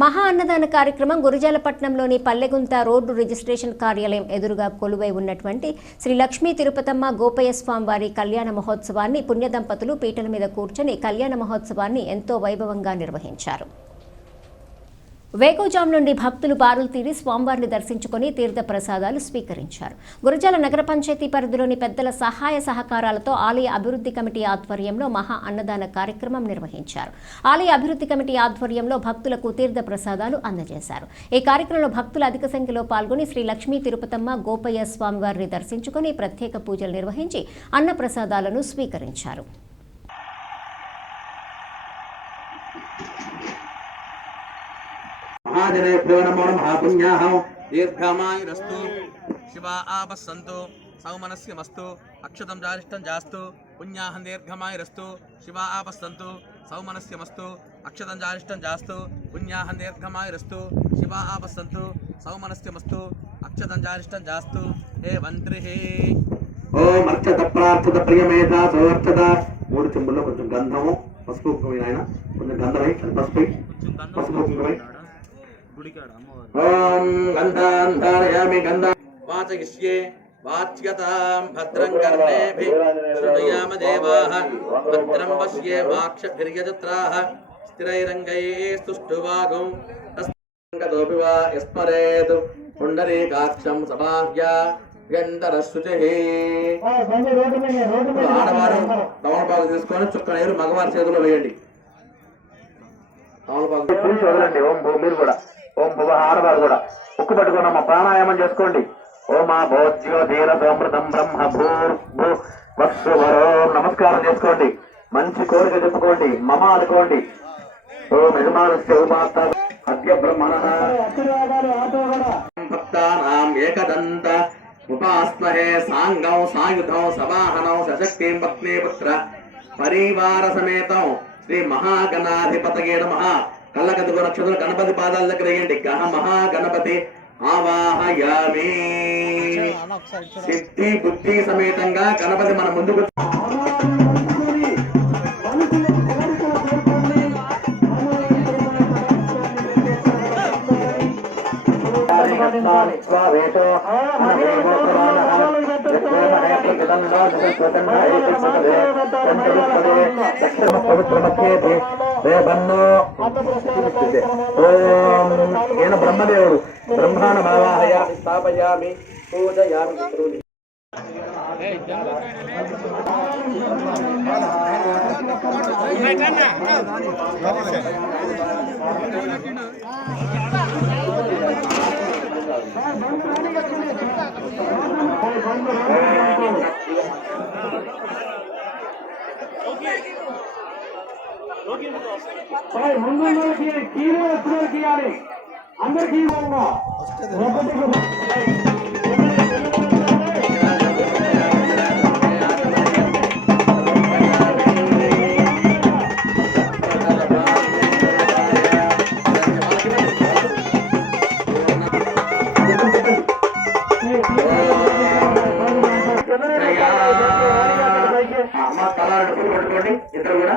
మహా అన్నదాన కార్యక్రమం గురుజాలపట్నంలోని పల్లెగుంత రోడ్డు రిజిస్ట్రేషన్ కార్యాలయం ఎదురుగా కొలువై ఉన్నటువంటి శ్రీ లక్ష్మీ తిరుపతమ్మ గోపయ్య స్వామి వారి కళ్యాణ మహోత్సవాన్ని పుణ్యదంపతులు పీటల మీద కూర్చొని కళ్యాణ మహోత్సవాన్ని ఎంతో వైభవంగా నిర్వహించారు. వేకోజాం నుండి భక్తులు బారులు తీరి స్వామివారిని దర్శించుకొని తీర్థ ప్రసాదాలు స్వీకరించారు. గురజాల నగర పంచాయతీ పరిధిలోని పెద్దల సహాయ సహకారాలతో ఆలయ అభివృద్ధి కమిటీ ఆధ్వర్యంలో మహా అన్నదాన కార్యక్రమం నిర్వహించారు. ఆలయ అభివృద్ధి కమిటీ ఆధ్వర్యంలో భక్తులకు తీర్థ ప్రసాదాలు అందజేశారు. ఈ కార్యక్రమంలో భక్తులు అధిక సంఖ్యలో పాల్గొని శ్రీ లక్ష్మీ తిరుపతమ్మ గోపయ్య స్వామివారిని దర్శించుకొని ప్రత్యేక పూజలు నిర్వహించి అన్న ప్రసాదాలను స్వీకరించారు. महाजनेभ्यो नमो महापुण्याः దీర్ఘమాయురస్తు శివ ఆపస్సంతు సౌమనస్యమస్తు అక్షతం జారిష్టం జాస్తు పుణ్యాహం దీర్ఘమాయురస్తు శివ ఆపస్సంతు సౌమనస్యమస్తు అక్షతం జారిష్టం జాస్తు పుణ్యాహం దీర్ఘమాయురస్తు శివ ఆపస్సంతు సౌమనస్యమస్తు అక్షతం జారిష్టం జాస్తు హే మంత్రి ఓం అర్చత ప్రార్థత ప్రియమేధ సోర్చత మూడు చెంబుల్లో కొంచెం గంధము పసుపు కుంకుమ ఆయన కొంచెం గంధమై అది పసుపు పసుపు కుంకుమై ఓం గంధాంధారయామి గంధ వాచయిష్యే వాచ్యతాం భద్రం కర్ణేభి శృణుయామ దేవాః భద్రం పశ్యే మాక్షభిర్యజత్రాः స్థిరైరంగైస్తుష్టువాగౌ గదోపి వా యస్మరేత్ పుండరీకాక్షం సమాహ్య గంధరశుచిః ఇప్పుడు ఆడవారు తమలపాకు తీసుకొని చుక్క నీరు మగవారి చేతిలో వేయండి. తమలపాకు పూర్తి వదలండి ఓం భూ మీరు కూడా. ఓం భువ ఆడవారు కూడా. ఉక్కు పట్టుకున్నామా? ప్రాణాయామం చేసుకోండి. ఓమా భోజ్యో ధీర సోమృతం బ్రహ్మ భూ భూ వత్సువరో నమస్కారం చేసుకోండి. మంచి కోరిక చెప్పుకోండి. మమ అనుకోండి. ఓం యజమానస్య ఉపాత్త అద్య బ్రహ్మణ. భక్తానాం ఏకదంత ఉపాస్మహే సాంగం సాయుధం సవాహనం సశక్తిం పత్నీపుత్ర పరివార సమేతం శ్రీ మహాగణాధిపతయే నమ. కళ్ళకదుగు నక్షత్రం గణపతి పాదాల దగ్గర వేయండి. గణ మహాగణపతి ఆవాహయామి. సిద్ధి బుద్ధి సమేతంగా గణపతి మన ముందుకు ఈయన బ్రహ్మదేవుడు. బ్రహ్మాండ భావాహయ స్థాపయామి పూజయామి Thank you. ముందుకి కీలు వస్తున్నారు తీయాలి. అందరికీ ఇద్దరు కూడా.